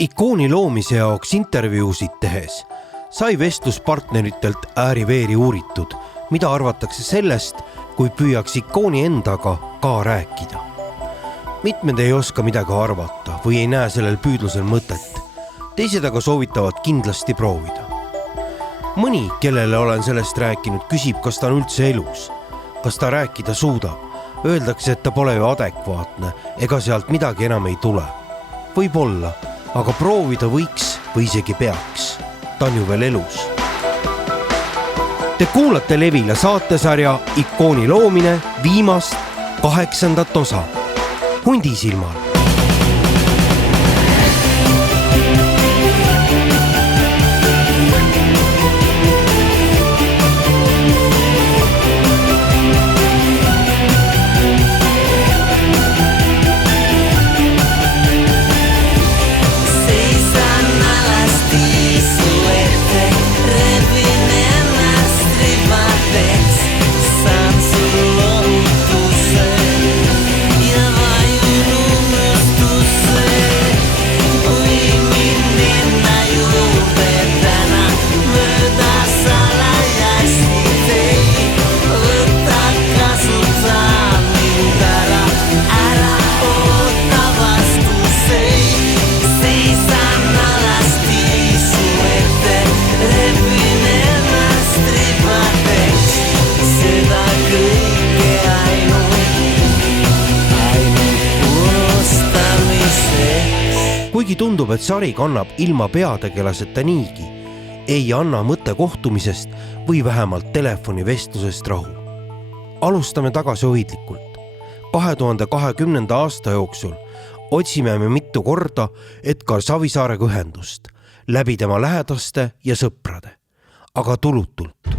Ikooni loomise jaoks intervjuusid tehes sai vestluspartneritelt ääri-veeri uuritud, mida arvatakse sellest, kui püüaks Ikooni endaga ka rääkida. Mitmed ei oska midagi arvata või ei näe sellel püüdlusel mõtet. Teised aga soovitavad kindlasti proovida. Mõni, kellele olen sellest rääkinud, küsib, kas ta on üldse elus. Kas ta rääkida suudab? Öeldakse, et ta pole ju adekvaatne, ega sealt midagi enam ei tule. Võib-olla, aga proovida võiks või isegi peaks. Ta on ju veel elus. Te kuulate Levila saatesarja Ikooni loomine viimast 8. osa. Hundisilmal. Kuigi tundub, et sari kannab ilma peategelaseta niigi, ei anna mõte kohtumisest või vähemalt telefonivestlusest rahu. Alustame tagasihoidlikult. 2020. aasta jooksul otsime me mitu korda Edgar Savisaarega ühendust, läbi tema lähedaste ja sõprade, aga tulutult.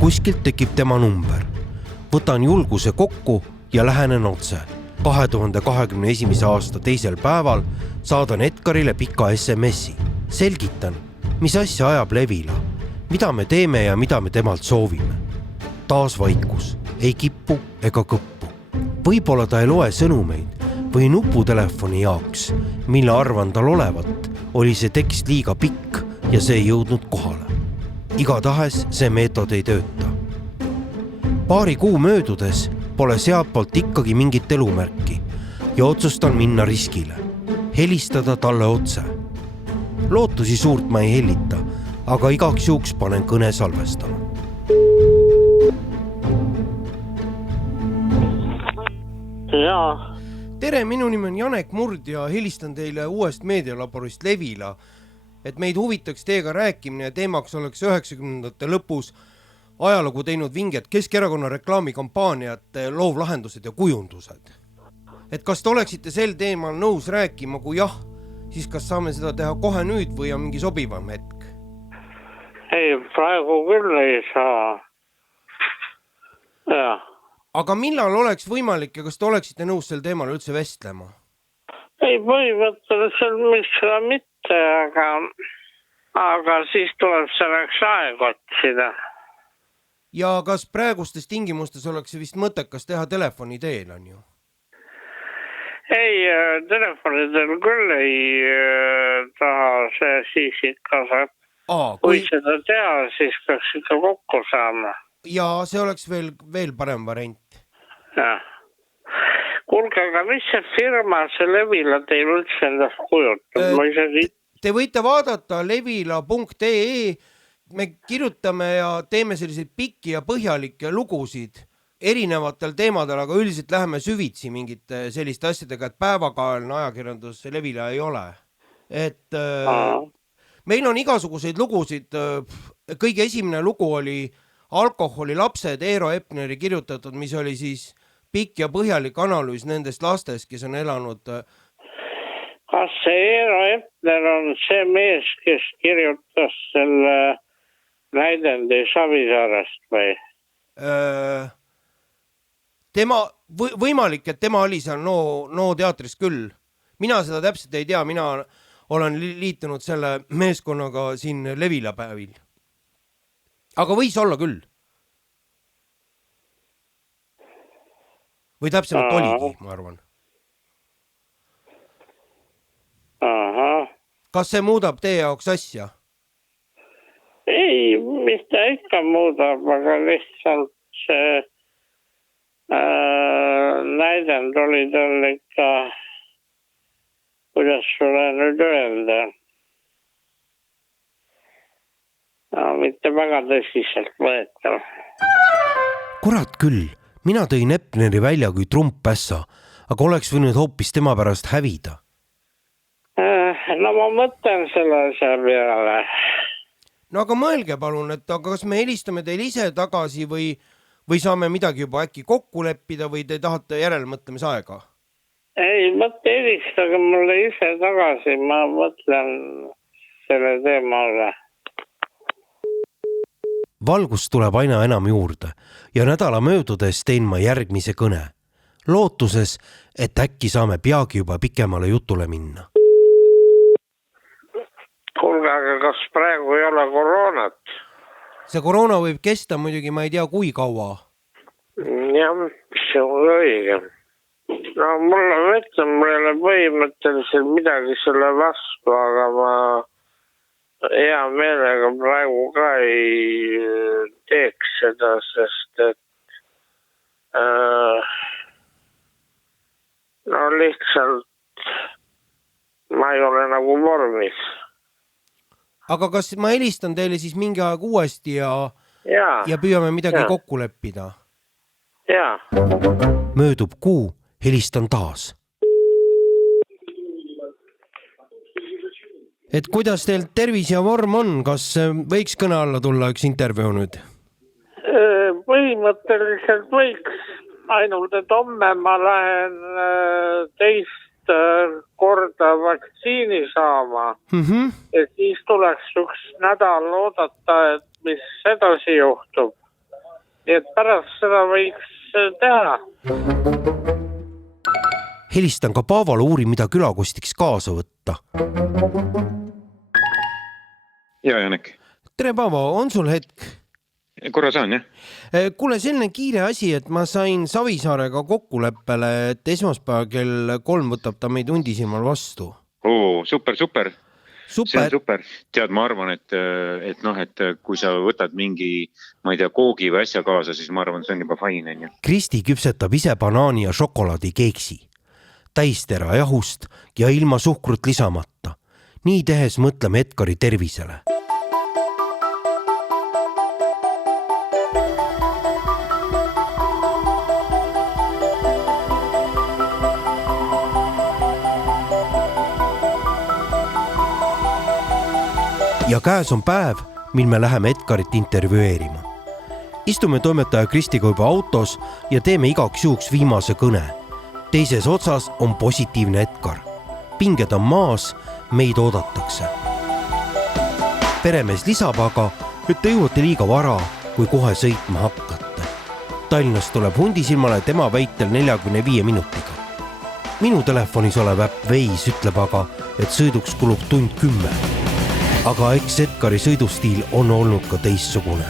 Kuskilt tekib tema number. Võtan julguse kokku ja lähenen otse. 2021. aasta teisel päeval saadan Edgarile pika SMS-i. Selgitan, mis asja ajab Levila, mida me teeme ja mida me temalt soovime. Taas vaikus, ei kippu ega kõppu. Võib-olla ta ei loe sõnumeid või nuputelefoni jaoks, mille arvan tal olevat, oli see tekst liiga pikk ja see ei jõudnud kohale. Igatahes see meetod ei tööta. Paari kuu möödudes pole sealtpoolt ikkagi mingit elumärki ja otsustan minna riskile. Helistada talle otse. Lootusi suurt ma ei helita, aga igaks juhuks panen kõne salvestama. Jaa. Tere, minu nimi on Janek Murd ja helistan teile uuest meedialaborist Levila, et meid huvitaks teiega rääkimine ja teemaks oleks 90. lõpus ajalugu teinud vinged Keskerakonna reklaamikampaaniate loovlahendused ja kujundused. Et kas te oleksite sel teemal nõus rääkima, kui jah, siis kas saame seda teha kohe nüüd või on mingi sobivam hetk? Ei, praegu küll ei saa. Ja. Aga millal oleks võimalik ja kas te oleksite nõus sel teemal üldse vestlema? Ei, põhimõtteliselt miks ka mitte, aga siis tuleb selleks aeg otsida. Ja kas praegustes tingimustes oleks see vist mõttekas teha telefoni teel, on ju? Ei, telefonidel küll ei taha see siis ikka saab. Kui seda teha, siis peaks ikka kokku saama. Ja see oleks veel parem variant. Ja. Kuulge, aga mis see firma, see Levila teil üldse endast kujutab? Te võite vaadata levila.ee. Me kirjutame ja teeme selliseid pikki ja põhjalikke lugusid erinevatel teemadel, aga üldiselt läheme süvitsi mingite selliste asjadega, et päevakajalne ajakirjandus Levila ei ole. Et meil on igasuguseid lugusid. Kõige esimene lugu oli Alkoholi lapsed Eero Epneri kirjutatud, mis oli siis pikk ja põhjalik analüüs nendest lastest, kes on elanud. Kas see Eero Epner on see mees, kes kirjutas selle näidendi Savisaarest või? Võimalik, et tema oli seal no teatris küll. Mina seda täpselt ei tea, mina olen liitunud selle meeskonnaga siin Levila päevil. Aga võis olla küll. Või täpsemalt oligi, ma arvan. Ahah. Kas see muudab teie jaoks asja? Ei, mis ta ikka muudab, aga lihtsalt see näidend oli tal ikka, kuidas sulle nüüd öelda, mitte väga tõsiselt võetav. Kurat küll, mina tõin Epneri välja kui trumppässa, aga oleks võinud hoopis tema pärast hävida. No ma mõtlen selle asja peale. No aga mõelge palun, et aga kas me helistame teil ise tagasi või saame midagi juba äkki kokku leppida või te tahate järelmõtlemisaega? Ei, mõtle helistage mulle ise tagasi, ma mõtlen selle teemale. Valgust tuleb aina enam juurde ja nädala möödudes teen ma järgmise kõne, lootuses, et äkki saame peagi juba pikemale jutule minna. Kuulge, aga kas praegu ei ole koroonat? See koroona võib kesta muidugi, ma ei tea kui kaua. Jah, see on õige. No mul ei ole põhimõtteliselt midagi selle vastu, aga ma hea meelega praegu ka ei teeks seda, sest et no lihtsalt ma ei ole nagu vormis. Aga kas ma helistan teile siis mingi aeg uuesti ja püüame midagi kokku leppida? Jaa. Möödub kuu, helistan taas. Et kuidas teil tervis ja vorm on? Kas võiks kõne alla tulla üks intervjuu nüüd? Põhimõtteliselt võiks, ainult et homme ma lähen teist korda vaktsiini saama. Ja siis tuleks üks nädal oodata, et mis edasi juhtub. Nii et pärast seda võiks teha. Helistan ka Paavale uurin, mida külakostiks kaasa võtta. Ja, Janek. Tere, Paavo, on sul hetk? Korra saan, jah. Kuule, selline kiire asi, et ma sain Savisaarega kokkuleppele, et esmaspäeva kell 3 võtab ta meid Hundisilmal vastu. Super. See on super. Tead, ma arvan, et kui sa võtad mingi, ma ei tea, koogi või asja kaasa, siis ma arvan, see on juba fine. Kristi küpsetab ise banaani ja šokolaadikeeksi. Täistera jahust ja ilma suhkrut lisamata. Nii tehes mõtleme Edgari tervisele. Ja käes on päev, mil me läheme Edgarit intervjueerima. Istume toimetaja Kristiga juba autos ja teeme igaks juhuks viimase kõne. Teises otsas on positiivne Edgar. Pinged on maas, meid oodatakse. Peremees lisab aga, et te jõuate liiga vara, kui kohe sõitma hakkate. Tallinnast tuleb Hundisilmale tema väitel 45 minutiga. Minu telefonis olev äpp Waze ütleb aga, et sõiduks kulub tund 10. Aga eks Edgari sõidustiil on olnud ka teistsugune.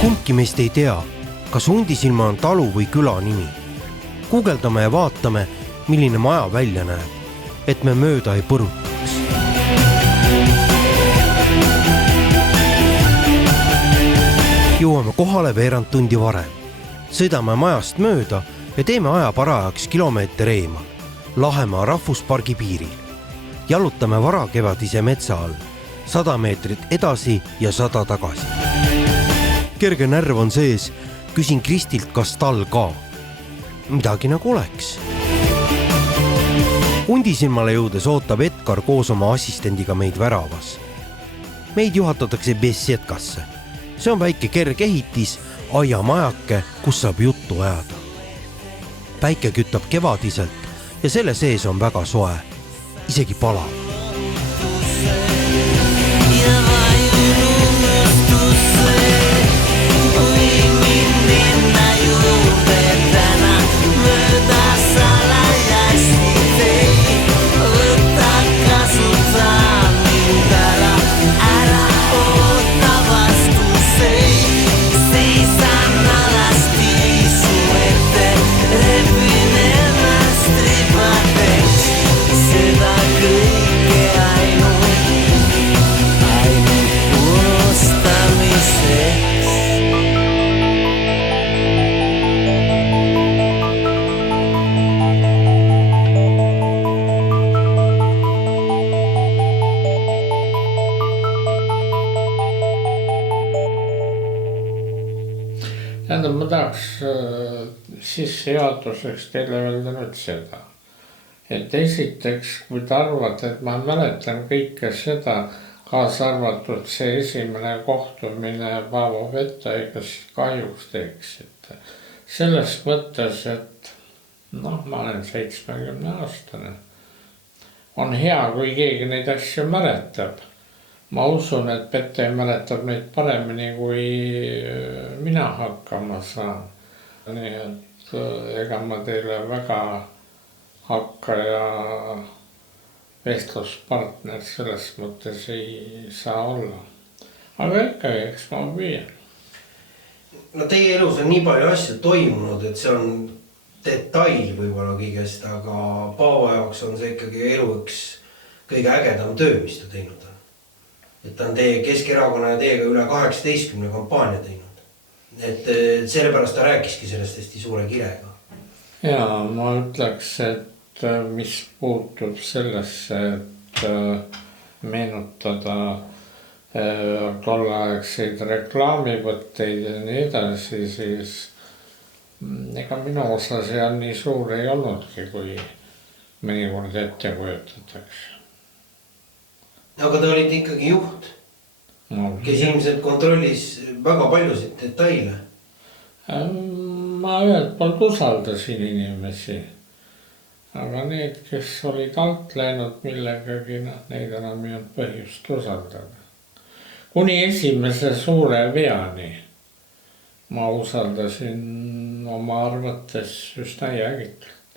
Kumbki meist ei tea, kas Hundisilma on talu või küla nimi. Guugeldame ja vaatame, milline maja välja näeb, et me mööda ei põrutaks. Jõuame kohale veerand tundi varem. Sõidame majast mööda ja teeme aja parajaks kilomeeter eemal, Lahemaa rahvuspargi piiril. Jalutame varakevadise metsa all, 100 meetrit edasi ja 100 tagasi. Kerge närv on sees, küsin Kristilt, kas tal ka. Midagi nagu oleks. Hundisilmale jõudes ootab Edgar koos oma assistendiga meid väravas. Meid juhatatakse Bessetkasse. See on väike kerge ehitis, aiamajake, kus saab juttu ajada. Päike kütab kevadiselt ja selle sees on väga soe, isegi palav. Älä oota vastuseen. Tähendab, ma tahaks sissejuhatuseks teile öelda nüüd seda, et esiteks, kui te arvate, et ma mäletan kõike seda, kaasa arvatud see esimene kohtumine Paavo Vettaiga, siis kahjuks teeksite. Selles mõttes, et ma olen 70-aastane. On hea, kui keegi neid asju mäletab. Ma usun, et Vettei mäletab neid paremini, kui mina hakkama saan. Nii et ega ma teile väga hakkaja vestluspartner selles mõttes ei saa olla. Aga ikka, eks ma püüan. No teie elus on nii palju asju toimunud, et see on detail võib-olla kõigest, aga Paavo jaoks on see ikkagi elu üks kõige ägedam töö, mis ta teinud on. Et ta on teie Keskerakonna ja teiega üle 18 kampaania teinud. Et sellepärast ta rääkiski sellest hästi suure kirega. Ja ma ütleks, et mis puutub sellesse, et meenutada tolleaegseid reklaamivõtteid ja nii edasi, siis ega minu osa seal nii suur ei olnudki, kui mõnikord ette kujutatakse. Aga te olite ikkagi juht, kes ilmselt kontrollis väga paljusid detaile. Ma ühelt poolt usaldasin inimesi, aga need, kes olid alt läinud millegagi, neid enam ei olnud põhjust usaldada. Kuni esimese suure veani ma usaldasin oma arvates üsna jäägitult.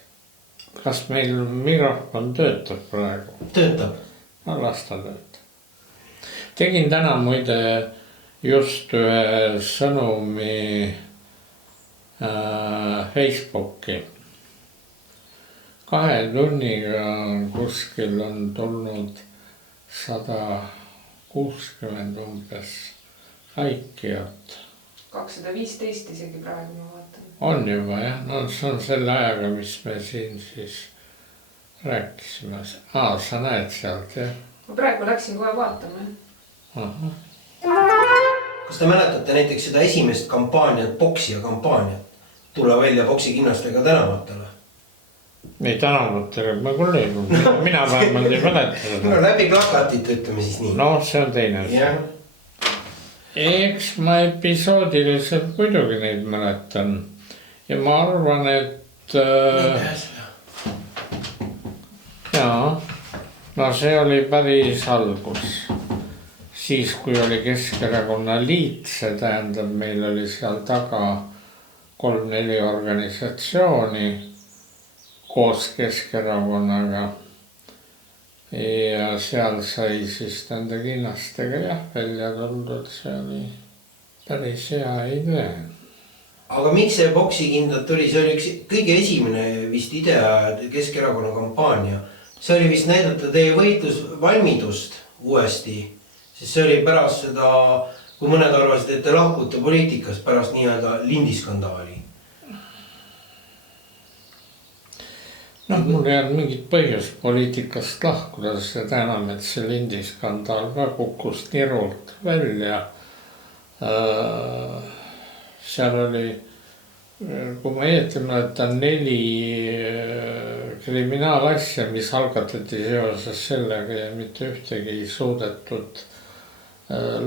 Kas meil mikrofon töötab praegu? Töötab. No las ta töötab. Tegin täna muide just ühe sõnumi Facebooki. 2 tunniga kuskil on tulnud 160 umbes laikijat. 215 isegi praegu ma vaatan. On juba jah, no see on selle ajaga, mis me siin siis rääkisime. Sa näed sealt jah? Ma praegu läksin kohe vaatama. Kas te mäletate näiteks seda esimest kampaaniat, boksija kampaaniat? Tule välja boksikinnastega tänavatele. Ei tänavatele, ma küll ei kuule. Mina vähemalt ei mäleta. No läbi plakatit ütleme siis nii. No see on teine. Eks ma episoodiliselt muidugi neid mäletan. Ja ma arvan, et no see oli päris algus. Siis kui oli Keskerakonna liit, see tähendab, meil oli seal taga 3-4 organisatsiooni koos Keskerakonnaga. Ja seal sai siis nende kinnastega jah välja tuldud, see oli päris hea idee. Aga miks see boksikindad tuli? See oli üks kõige esimene vist idea Keskerakonna kampaania. See oli vist näidata teie võitlusvalmidust uuesti, sest see oli pärast seda, kui mõned arvasid, et te lahkute poliitikast pärast nii-öelda lindiskandaali. No mul ei olnud mingit põhjust poliitikast lahkuda, seda enam, et see lindiskandaal ka kukkus nirult välja. Seal oli, kui ma mäletan, 4 kriminaalasja, mis algatati seoses sellega ja mitte ühtegi ei suudetud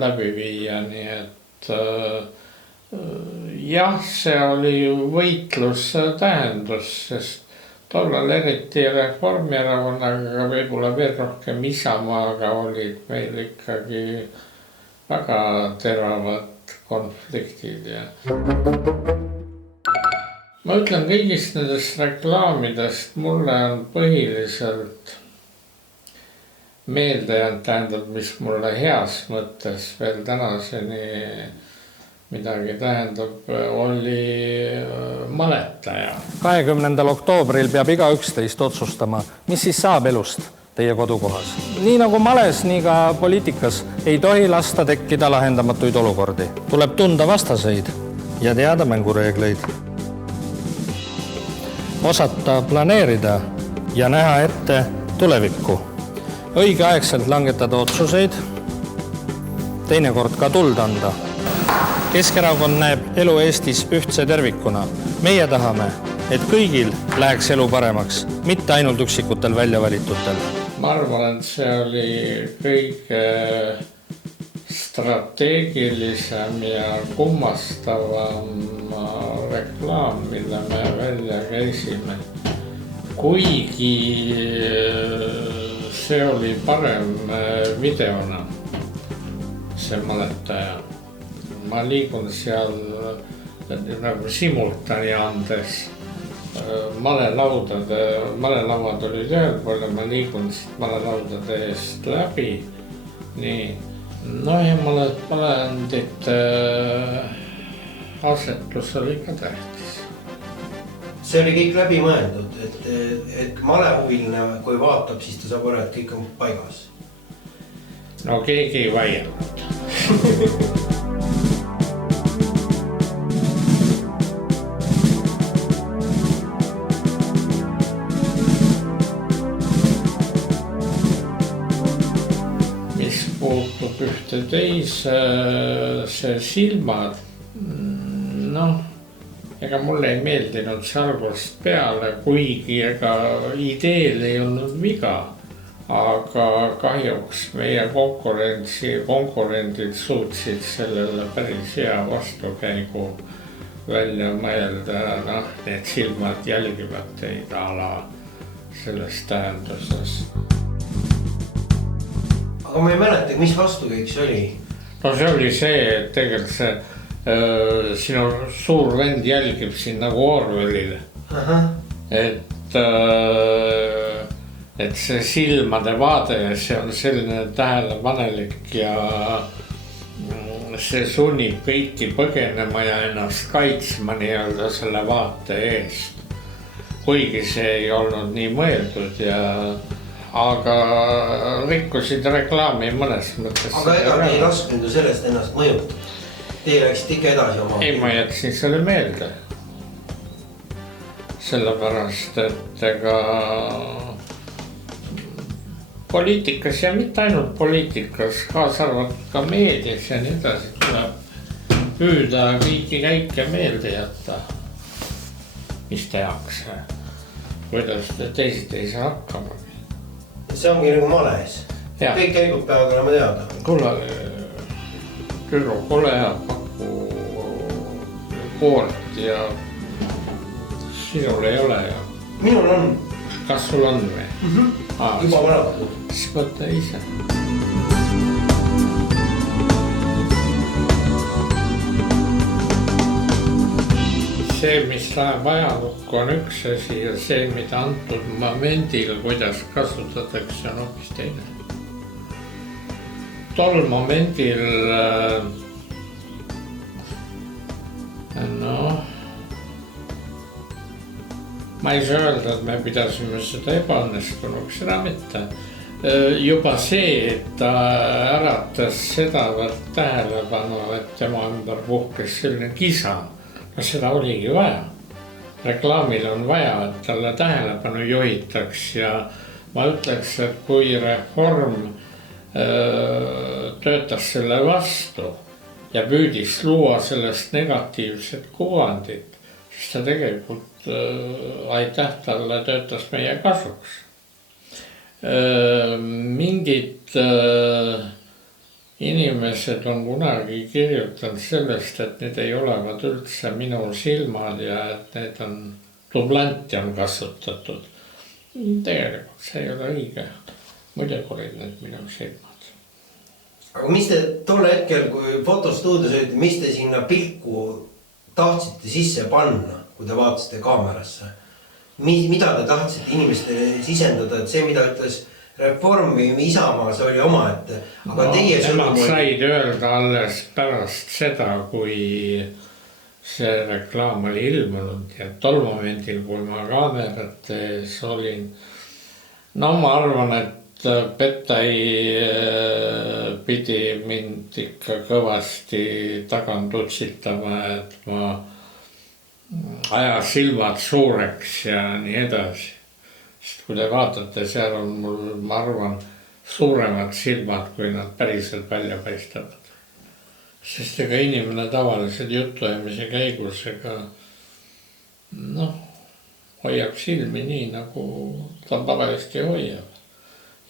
läbi viia, nii et jah, see oli võitlus tähendus, sest tollal eriti Reformierakonnaga, aga võib-olla veel rohkem Isamaaga olid meil ikkagi väga teravad konfliktid ja ma ütlen kõigist nendest reklaamidest, mulle on põhiliselt meelde jäänud, tähendab, mis mulle heas mõttes veel tänaseni midagi tähendab, oli Maletaja. 20. oktoobril peab igaüks teist otsustama, mis siis saab elust teie kodukohas. Nii nagu males, nii ka poliitikas ei tohi lasta tekkida lahendamatuid olukordi. Tuleb tunda vastaseid ja teada mängureegleid. Osata planeerida ja näha ette tulevikku. Õigeaegselt langetada otsuseid, teinekord ka tuld anda. Keskerakond näeb elu Eestis ühtse tervikuna. Meie tahame, et kõigil läheks elu paremaks, mitte ainult üksikutel väljavalitutel. Ma arvan, et see oli kõige strateegilisem ja kummastavam reklaam, mille me välja käisime. Kuigi see oli parem videona, see maletaja. Ma liigun seal nagu simultani andes malelauad olid ühel pool ja ma liigun malelaudade eest läbi. Nii. No ja malendite asetus oli ka tähtis. See oli kõik läbi mõeldud, et malehuviline, kui vaatab, siis ta saab aru, et kõik on paigas. No keegi ei vaielnud. Mis puutub ühte teise, see silmad, ega mulle ei meeldinud see algusest peale, kuigi ega ideel ei olnud viga. Aga kahjuks meie konkurendid suutsid sellele päris hea vastukäigu välja mõelda. Need silmad jälgivad teid ala selles tähenduses. Aga ma ei mäleta, mis vastukäik see oli? No see oli see, et tegelikult see sinu suur vend jälgib siin nagu Orwellile. Et see silmade vaade, see on selline tähelepanelik ja see sunnib kõiki põgenema ja ennast kaitsma nii-öelda selle vaate eest. Kuigi see ei olnud nii mõeldud aga rikkusid reklaami mõnes mõttes. Aga ega te ei lasknud ju sellest ennast mõjutada? Teie läksid ikka edasi oma? Ei, ma jätsin selle meelde. Sellepärast, et ega poliitikas ja mitte ainult poliitikas, kaasa arvatud ka meedias ja nii edasi tuleb püüda kõiki käike meelde jätta, mis tehakse, kuidas teised ei saa hakkama. See ongi nagu males. Kõik käigud peavad olema teada. Kuule, tüdruk, ole hea, paku poolt ja sinul ei ole ja... Minul on. Kas sul on või? Juba varatud. Siis võtta ise. See, mis läheb ajalukku, on üks asi ja see, mida antud momendil, kuidas kasutatakse, on hoopis teine. Tol momendil, ma ei saa öelda, et me pidasime seda ebaõnnestunuks, seda mitte. Juba see, et ta äratas sedavõrd tähelepanu, et tema ümber puhkes selline kisa. No seda oligi vaja. Reklaamil on vaja, et talle tähelepanu juhitaks ja ma ütleks, et kui Reform töötas selle vastu ja püüdis luua sellest negatiivset kuvandit, siis ta tegelikult aitäh talle töötas meie kasuks. Mingid inimesed on kunagi kirjutanud sellest, et need ei olevat üldse minu silmad ja et need on dublanti on kasutatud. Tegelikult see ei ole õige. Muidugi olid need minu silmad. Aga mis te tolle hetkel, kui fotostuudios olite, mis te sinna pilku tahtsite sisse panna, kui te vaatasite kaamerasse? Mida te tahtsite inimestele sisendada, et see, mida ütles Reform või Isamaa, see oli oma, aga teie sõnum oli... said öelda alles pärast seda, kui see reklaam oli ilmunud ja tol momendil, kui ma kaamerates olin, ma arvan, et Petai pidi mind ikka kõvasti tagant utsitama, et ma aja silmad suureks ja nii edasi. Sest kui te vaatate, seal on mul, ma arvan, suuremad silmad, kui nad päriselt välja paistavad. Sest ega inimene tavaliselt jutuajamise käigus hoiab silmi nii, nagu ta tavaliselt hoiab,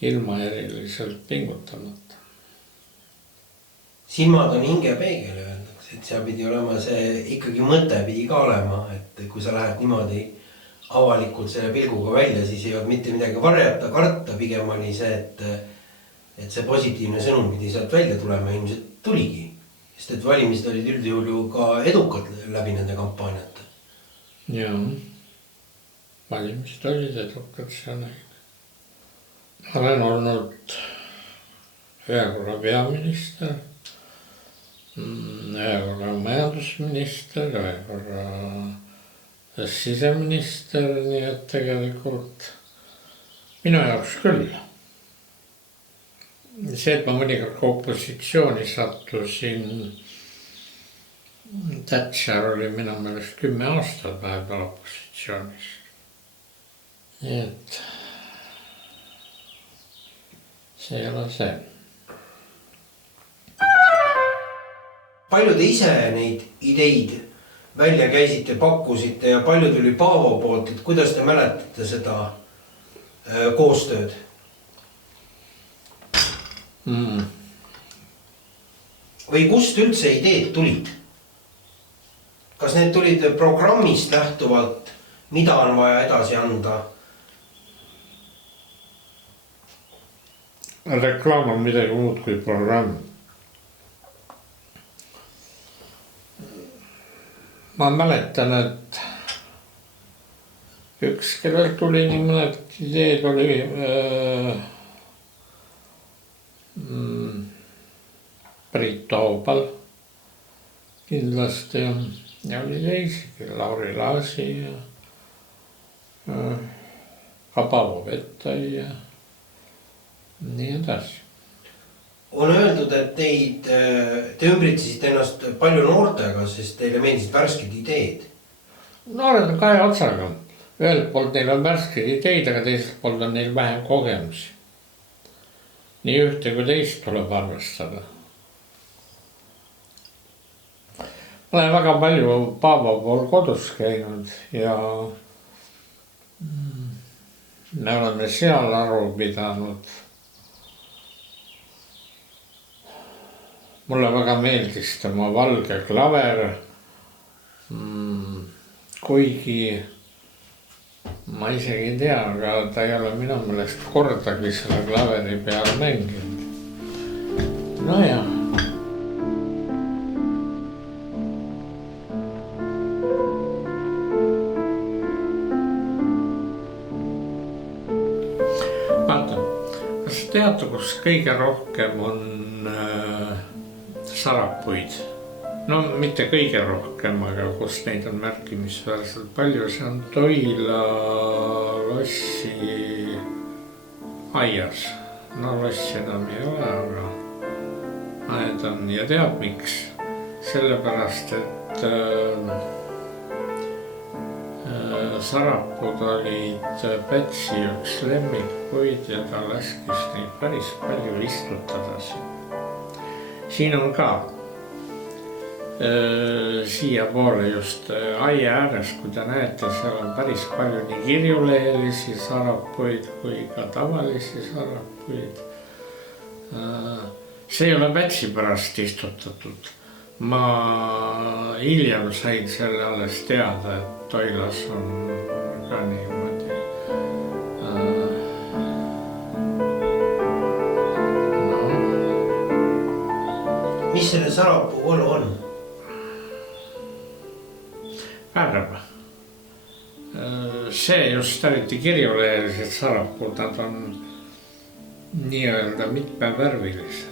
ilma eriliselt pingutamata. Silmad on hingepeegel, öeldakse, et seal pidi olema see, ikkagi mõte pidi ka olema, et kui sa lähed niimoodi avalikult selle pilguga välja, siis ei olnud mitte midagi varjata, karta, pigem oli see, et see positiivne sõnum pidi sealt välja tulema, ilmselt tuligi. Sest et valimised olid üldjuhul ju ka edukad läbi nende kampaaniate. Jaa, valimised olid edukad, see on õige. Ma olen olnud ühe korra peaminister, ühe korra majandusminister, ühe korra siseminister, nii et tegelikult minu jaoks küll. See, et ma mõnikord ka opositsiooni sattusin, Thatcher oli minu meelest 10 aastat vahepeal opositsioonis. Nii et see ei ole see. Palju te ise neid ideid välja käisite, pakkusite ja palju tuli Paavo poolt, et kuidas te mäletate seda koostööd? Või kust üldse ideed tulid? Kas need tulid programmist lähtuvalt, mida on vaja edasi anda? Reklaam on midagi muud kui programm. Ma mäletan, et üks, kellel tuli nii mõned ideed, oli Priit Toobal kindlasti ja oli teisigi, Lauri Laasi ja ka Paavo Vettai ja nii edasi. On öeldud, et te ümbritsisite ennast palju noortega, sest teile meeldisid värsked ideed. Noored on kahe otsaga. Ühelt poolt neil on värsked ideid, aga teiselt poolt on neil vähem kogemusi. Nii ühte kui teist tuleb arvestada. Ma olen väga palju Paavo pool kodus käinud ja me oleme seal aru pidanud. Mulle väga meeldis tema valge klaver, kuigi ma isegi ei tea, aga ta ei ole minu meelest kordagi selle klaveri peal mänginud. No jah. Vaata, kas teate, kus kõige rohkem on sarapuid? No mitte kõige rohkem, aga kus neid on märkimisväärselt palju, see on Toila lossi aias. No lossi enam ei ole, aga aed on ja tead miks? Sellepärast, et sarapud olid Pätsi üks lemmikpuid ja ta laskis neid päris palju istutada siin. Siin on ka siia poole just aia ääres, kui te näete, seal on päris palju nii kirjulehelisi sarapuid kui ka tavalisi sarapuid. See ei ole Pätsi pärast istutatud. Ma hiljem sain selle alles teada, et Toilas on ka niimoodi. Mis selle sarapuu olu on? Värv. See just eriti kirjulehelised sarapuud, nad on nii-öelda mitmevärvilised.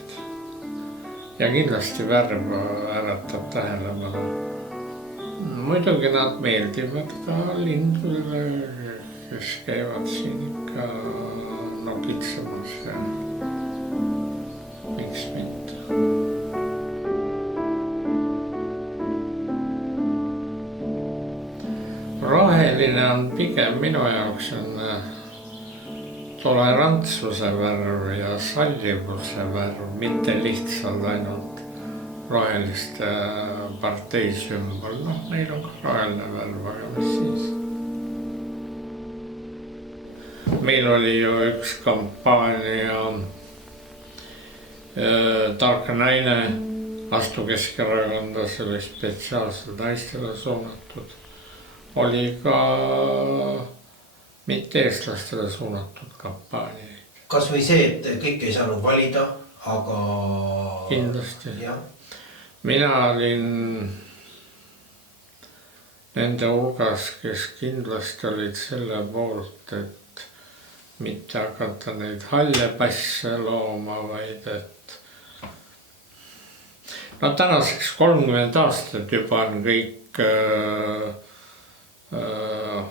Ja kindlasti värv äratab tähelepanu. Muidugi nad meeldivad ka lindudele, kes käivad siin ikka nokitsemas ja miks mitte. Roheline on pigem minu jaoks on tolerantsuse värv ja sallivuse värv, mitte lihtsalt ainult roheliste partei sümbol, noh, neil on ka roheline värv, aga mis siis. Meil oli ju üks kampaania Tarka naine, astu Keskerakonda, see oli spetsiaalselt naistele suunatud. Oli ka mitte eestlastele suunatud kampaaniaid. Kas või see, et kõik ei saanud valida, aga... Kindlasti. Mina olin nende hulgas, kes kindlasti olid selle poolt, et mitte hakata neid halle passe looma, vaid et no tänaseks 30 aastat juba on kõik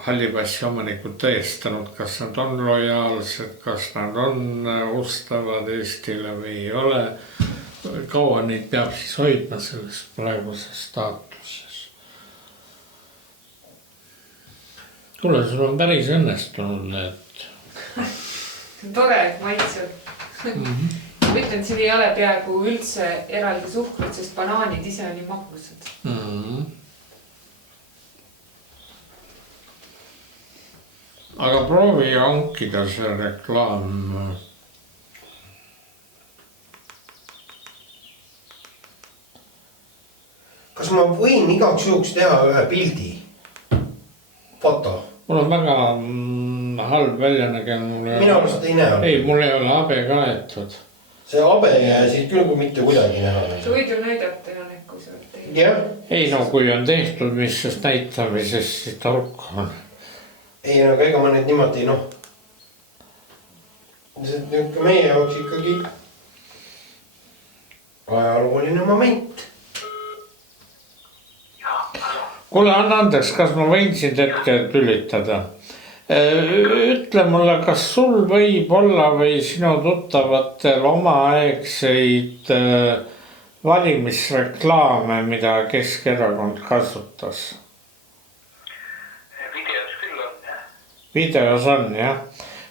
hallipassi omanikud tõestanud, kas nad on lojaalsed, kas nad on ustavad Eestile või ei ole. Kaua neid peab siis hoidma selles praeguses staatuses. Kuule, sul on päris õnnestunud, et tore, et maitseb. Ma ütlen, siin ei ole peaaegu üldse eraldi suhkrut, sest banaanid ise on nii magusad. Aga proovi hankida see reklaam. Kas ma võin igaks juhuks teha ühe pildi? Foto? Mul on väga halb väljanägemine. Mina arvast ei näe. Ei, mul ei ole habe kaetud. See habe siit küll mitte kuidagi näha. Sa võid ju näidata Janek, kui sa oled teinud. Ei no kui on tehtud, mis sest näitamisest, siis tark on. Ei, aga ega ma nüüd niimoodi, noh. See on meie jaoks ikkagi ajalooline moment. Kuule, anna andeks, kas ma võin sind hetke tülitada? Ütle mulle, kas sul võib olla või sinu tuttavatel omaaegseid valimisreklaame, mida Keskerakond kasutas? Videos on, jah.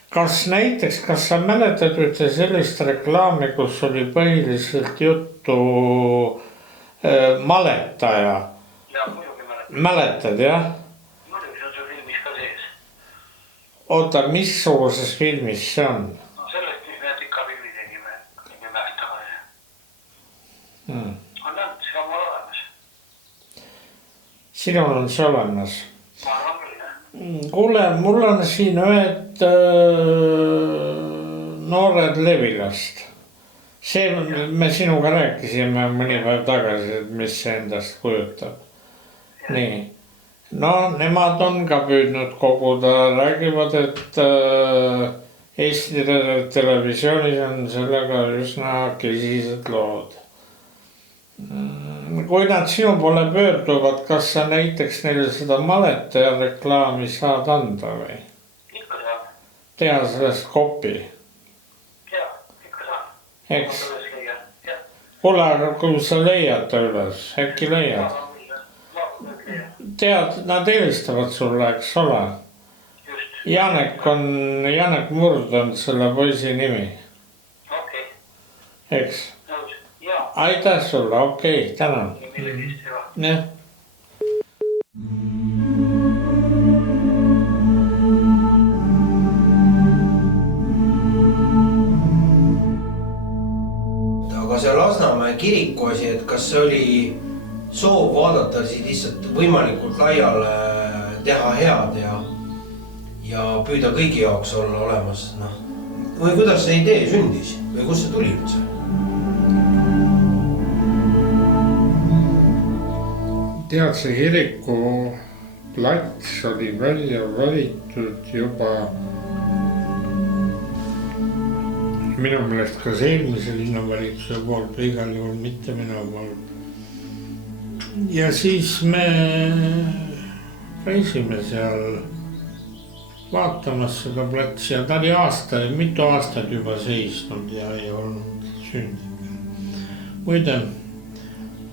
Kas näiteks, kas sa mäletad ühte sellist reklaami, kus oli põhiliselt juttu maletaja? Mäletad, jah? Muidugi, see on see filmis ka sees. Oota, missuguses filmis see on? No sellest, mis me ikka filmi tegime pärast tagasi. On näinud, see on mul olemas. Sinul on see olemas? Ma arvan küll, jah. Kuule, mul on siin ühed noored Levilast. See, me sinuga rääkisime mõni päev tagasi, et mis see endast kujutab. Nii, no nemad on ka püüdnud koguda, räägivad, et Eesti televisioonis on sellega üsna kesised lood. Kui nad sinu poole pöörduvad, kas sa näiteks neile seda maletaja reklaami saad anda või? Ikka saan. Teha sellest kopi? Jaa, ikka saan. Eks? Kuule, aga kui sa leiad ta üles, äkki leiad? Tead, nad helistavad sulle, eks ole. Janek Murd on selle poisi nimi. Okei. Eks? Aitäh sulle, okei, tänan. Jah. Aga see Lasnamäe kiriku asi, et kas see oli soov vaadata siis lihtsalt võimalikult laiale, teha head ja püüda kõigi jaoks olla olemas, noh. Või kuidas see idee sündis või kust see tuli üldse? Tead, see kiriku plats oli välja valitud juba minu meelest kas eelmise linnavalitsuse poolt või igal juhul mitte minu poolt. Ja siis me reisime seal vaatamas seda platsi ja ta oli mitu aastat juba seisnud ja ei olnud sündinud. Muide,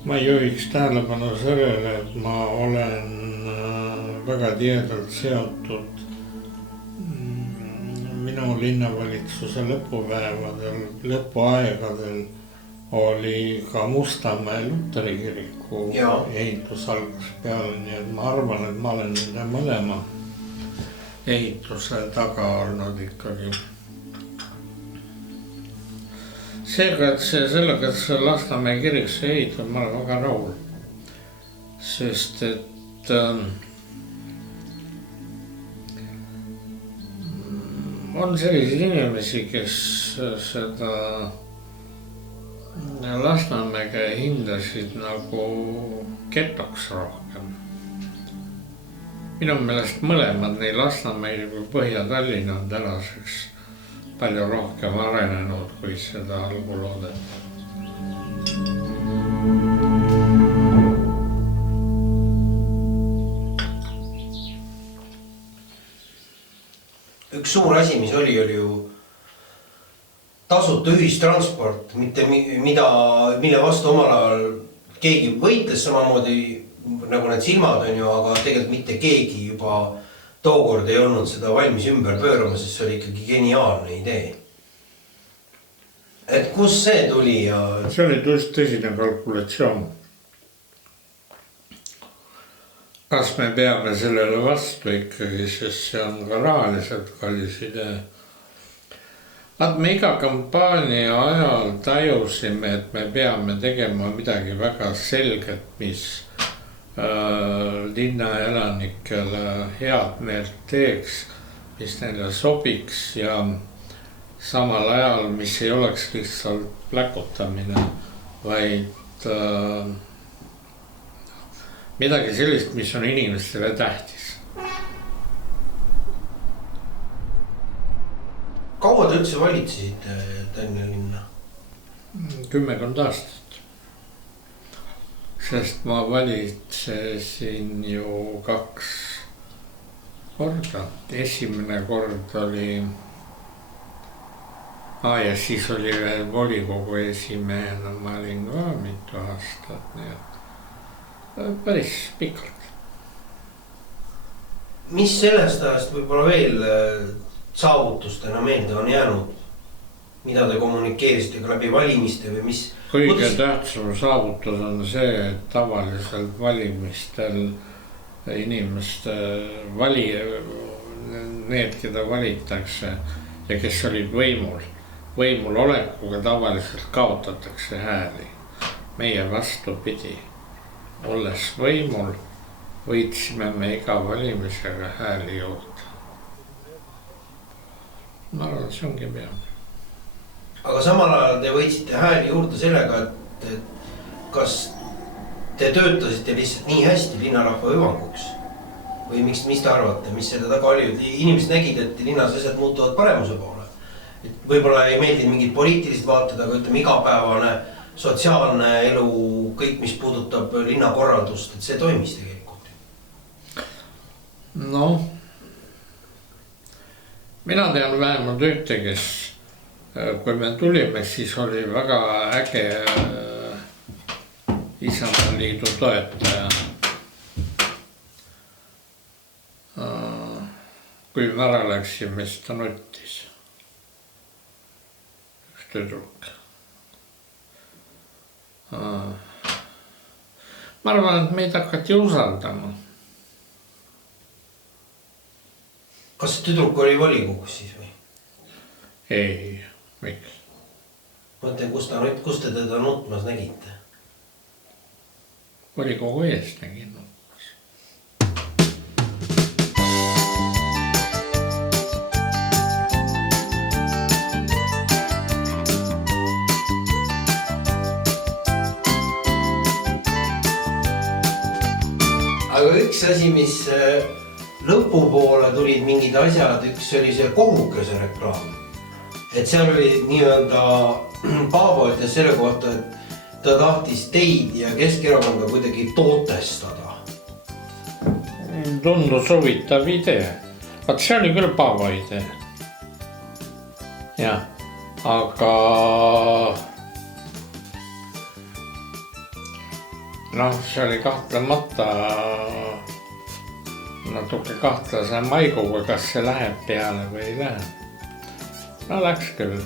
ma juhiks tähelepanu sellele, et ma olen väga tihedalt seotud minu linnavalitsuse lõpupäevadel, lõpuaegadel oli ka Mustamäe Luteri kiriku ehitus algas peale, nii et ma arvan, et ma olen nende mõlema ehituse taga olnud ikkagi. Sellega, et see Lasnamäe kirik see ehitab, ma olen väga rahul. Sest et on selliseid inimesi, kes seda Lasnamäge hindasid nagu getoks rohkem. Minu meelest mõlemad nii Lasnamäe kui Põhja-Tallinna on tänaseks palju rohkem arenenud, kui seda algul loodeti. Üks suur asi, mis oli ju tasuta ühistransport, mitte mille vastu omal ajal keegi võitles samamoodi nagu need silmad on ju, aga tegelikult mitte keegi juba tookord ei olnud seda valmis ümber pöörama, sest see oli ikkagi geniaalne idee. Et kus see tuli ja... See oli tõsine kalkulatsioon. Kas me peame sellele vastu ikkagi, sest see on ka rahaliselt kallis idee. Me iga kampaania ajal tajusime, et me peame tegema midagi väga selget, mis linnaelanikele head meelt teeks, mis neile sobiks ja samal ajal, mis ei oleks lihtsalt pläkutamine, vaid midagi sellist, mis on inimestele tähtis. Kaua te üldse valitsesid Tallinna linna? 10 aastat. Sest ma valitsesin ju 2 korda. Esimene kord oli... ja siis oli veel volikogu esimehena, ma olin ka mitu aastat, nii et päris pikalt. Mis sellest ajast võib-olla veel saavutustena meelde on jäänud? Mida te kommunikeerisite ka läbi valimiste või mis? Kõige tähtsam saavutus on see, et tavaliselt valimistel inimeste need, keda valitakse ja kes olid võimul olekuga tavaliselt kaotatakse hääli. Meie vastupidi, olles võimul, võitsime me iga valimisega hääli juurde. Ma arvan, see ongi peale. Aga samal ajal te võitsite hääli juurde sellega, et kas te töötasite lihtsalt nii hästi linnarahva hüvanguks? Või mis te arvate, mis selle taga oli? Inimesed nägid, et linnas asjad muutuvad paremuse poole. Võib-olla ei meeldi mingid poliitilised vaated, aga ütleme igapäevane sotsiaalne elu, kõik mis puudutab linnakorraldust, et see toimis tegelikult. No, mina tean vähemalt ühte, kes kui me tulime, siis oli väga äge Isamaa Liidu toetaja. Kui me ära läksime, siis ta nuttis. Üks tüdruk. Ma arvan, et meid hakati usaldama. Kas see tüdruk oli volikogus siis või? Ei, miks? Mõtlen, kus te teda nutmas nägite? Volikogu eest nägin nutmas. Aga üks asi, mis lõpupoole tulid mingid asjad, üks oli see kohukese reklaam. Et seal oli nii-öelda Paavo ütles selle kohta, et ta tahtis teid ja Keskerakonda kuidagi tootestada. Tundus huvitav idee. Vaat see oli küll Paavo idee. Jah, aga see oli kahtlemata natuke kahtlase maiguga, kas see läheb peale või ei lähe. Läks küll.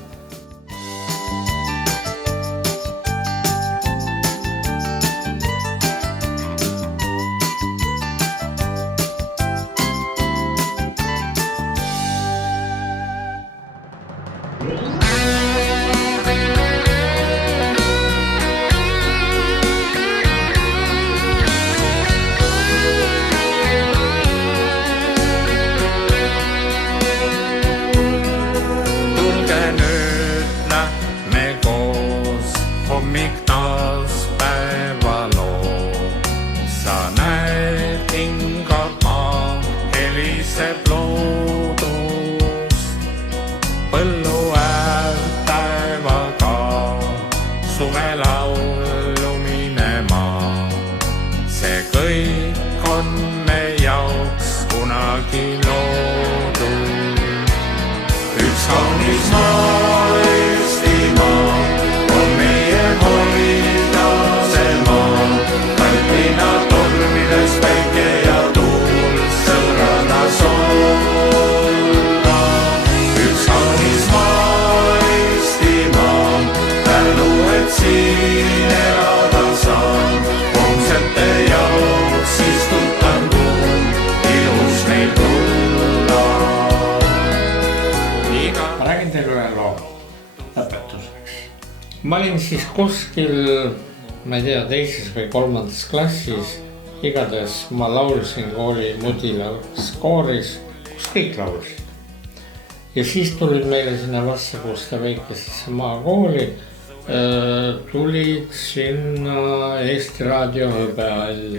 sa näed hingab maa, heliseb loodus. Põllu äärt taevaga, suvelaulu minema. See kõik on me jaoks kunagi loodud. Üks kaunis maa, Eestimaa, on meie hoida see maa. Tallinna tormides päike ja tuul, sõbrana soolda. Üks kaunis maa, Eestimaa, tänu, et siin elada saan. Homsete jaoks istutan kuul, ilus neil tulla. Ma räägin teile ühe loo lõpetuseks. Ma olin siis kuskil, ma ei tea, 2. või 3. klassis. Igatahes ma laulsin kooli Mudilas kooris, kus kõik laulsid. Ja siis tulid meile sinna Vassakuuste väikesesse maakooli. Tulid sinna Eesti Raadio Hõbeall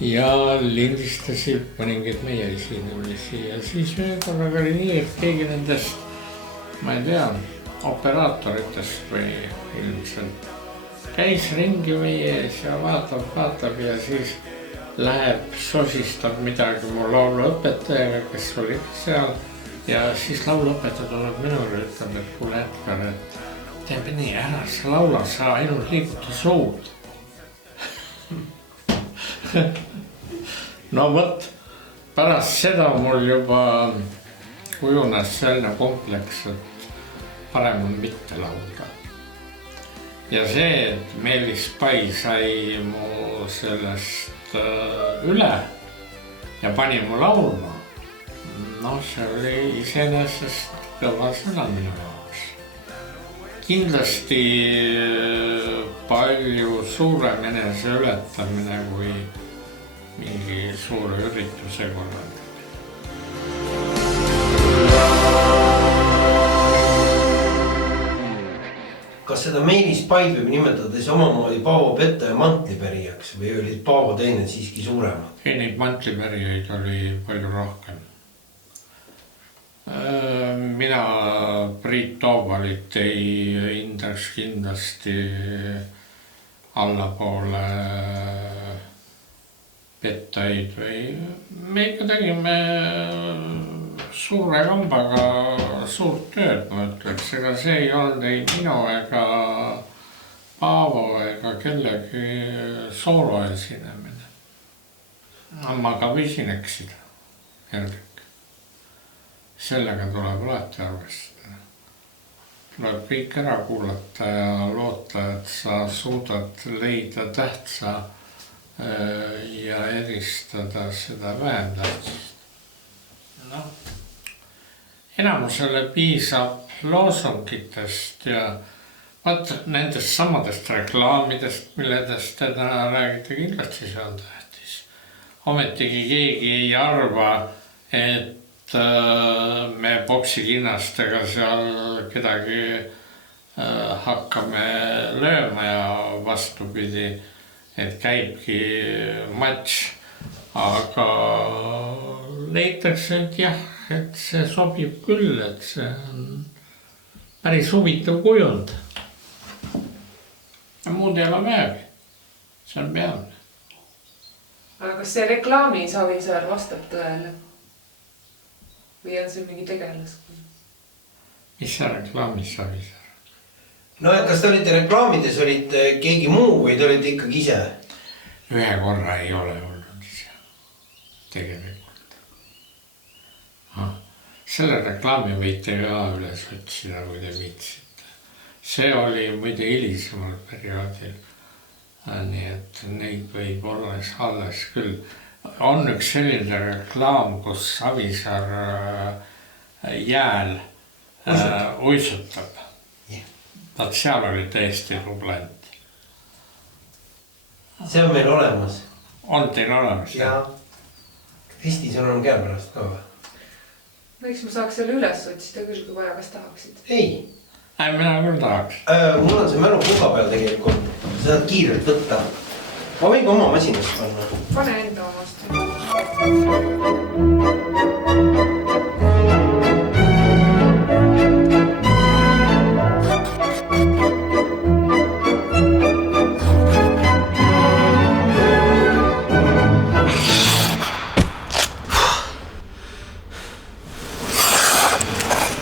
ja lindistasid mõningaid meie esinemisi. Ja siis ühe korraga oli nii, et keegi nendest, ma ei tea, operaatoritest või ilmselt käis ringi meie ees ja vaatab ja siis läheb, sosistab midagi mu lauluõpetajaga, kes oli seal. Ja siis lauluõpetaja tuleb minule ja ütleb, et kuule Edgar, et teeme nii, ära sa laula, sa ainult liiguta suud. No võt, pärast seda mul juba kujunes selline kompleks, et parem on mitte laulda. Ja see, et Meelis Pai sai mu sellest üle ja pani mu laulma, no see oli iseenesest kõva sõna minu jaoks. Kindlasti palju suurem eneseületamine kui mingi suure ürituse korral. Kas seda Meelis Paid võib nimetada siis omamoodi Paavo Petta ja mantlipärijaks või olid Paavo teine siiski suuremad? Ei, neid mantlipärijaid oli palju rohkem. Mina Priit Toobalit ei hindaks kindlasti allapoole Pettaid või me ikka tegime suure kambaga suurt tööd, ma ütleks, ega see ei olnud ei minu ega Paavo ega kellegi sooloesinemine. Ma ka võisin eksida, Hendrik. Sellega tuleb alati arvestada. Tuleb kõik ära kuulata ja loota, et sa suudad leida tähtsa ja eristada seda vähem tähtsust. No, enamusele piisab loosungitest ja vaat nendest samadest reklaamidest, milledest täna räägite, kindlasti see on tähtis. Ometigi keegi ei arva, et me boksikinnastega seal kedagi hakkame lööma ja vastupidi, et käibki matš, aga leitakse, et jah, et see sobib küll, et see on päris huvitav kujund. Ja muud ei ole väebi, see on peamine. Aga kas see reklaami Savisaar vastab tõele? Või on see mingi tegelaskond? Mis see reklaami Savisaar? No ja kas te olite reklaamides, olite keegi muu või te olite ikkagi ise? Ühe korra ei ole olnud ise, tegelikult. Selle reklaami võite ka üles otsida, kui te viitsite. See oli muide hilisemal perioodil. Nii et neid võib olla alles küll. On üks selline reklaam, kus Savisaar jääl uisutab. Vaat seal oli täiesti rublant. See on meil olemas. On teil olemas? Jaa. Kristi, sul on käepärast ka või? Võiks ma saaks selle üles otsida küll, kui vaja, kas tahaksid? Ei. Mina küll tahaks. Mul on see mälu puga peal tegelikult. Sa saad kiirelt võtta. ma võin ka oma masinast panna. Pane enda omast.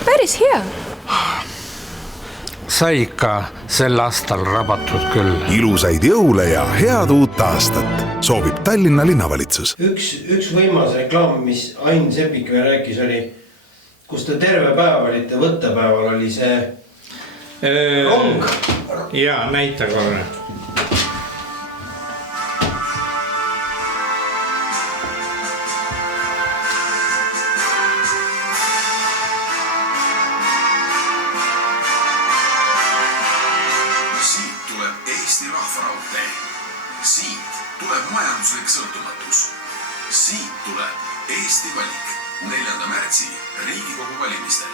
Päris hea. Sai ikka sel aastal rabatud küll. Ilusaid jõule ja head uut aastat soovib Tallinna linnavalitsus. Üks võimas reklaam, mis Ain Seppik veel rääkis, oli, kus te terve päev olite võttepäeval, oli see rong. Jaa, näita korra. Eesti Rahvaraudtee. Siit tuleb majanduslik sõltumatus. Siit tuleb Eesti valik 4. märtsi Riigikogu valimistel.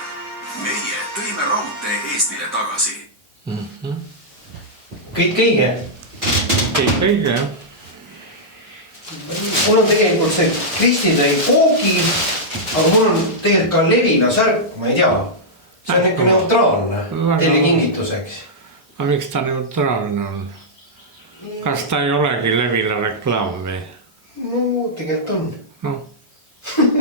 Meie tõime raudtee Eestile tagasi. Kõik õige? Kõik õige, jah. Mul on tegelikult see Kristi tõi koogi, aga mul on tegelikult ka Levila särk, ma ei tea. See on ikka neutraalne teile kingituseks. Aga miks ta neutraalne on? Kas ta ei olegi Levila reklaam või? No tegelikult on. No.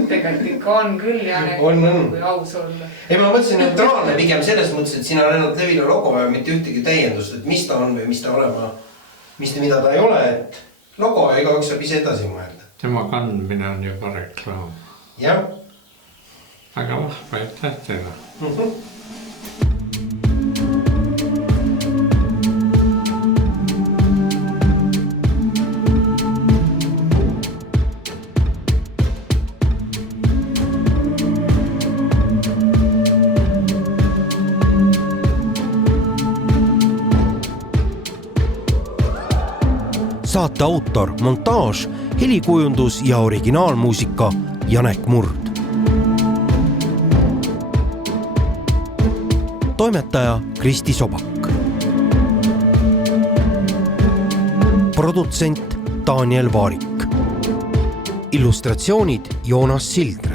Tegelikult ikka on küll, Janek, kui aus olla. Ei, ma mõtlesin neutraalne pigem selles mõttes, et siin on ainult Levila logo ja mitte ühtegi täiendust, et mis ta on või mis ta olema, mida ta ei ole, et logo ja igaüks saab ise edasi mõelda. Tema kandmine on juba reklaam. Jah. Aga vahva, aitäh teile. Saate autor, montaaž, helikujundus ja originaalmuusika Janek Murd. Toimetaja Kristi Sobak. Produtsent Daniel Vaarik. Illustratsioonid Joonas Sildre.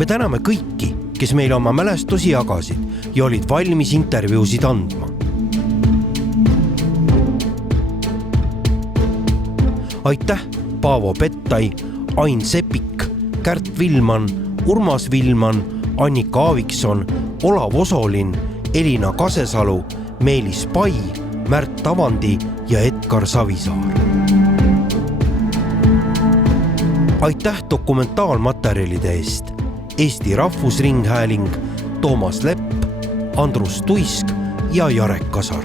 Me täname kõiki, kes meile oma mälestusi jagasid ja olid valmis intervjuusid andma. Aitäh Paavo Pettai, Ain Sepik, Kärt Vilman, Urmas Vilman, Annika Aavikson, Olav Osolin, Elina Kasesalu, Meelis Pai, Märt Tavandi ja Edgar Savisaar. Aitäh dokumentaalmaterjalide eest. Eesti Rahvusringhääling, Toomas Lepp, Andrus Tuisk ja Jarek Kasar.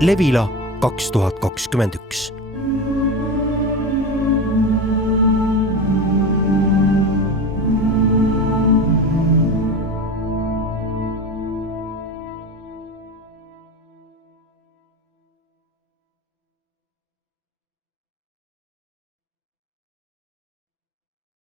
Levila 2021.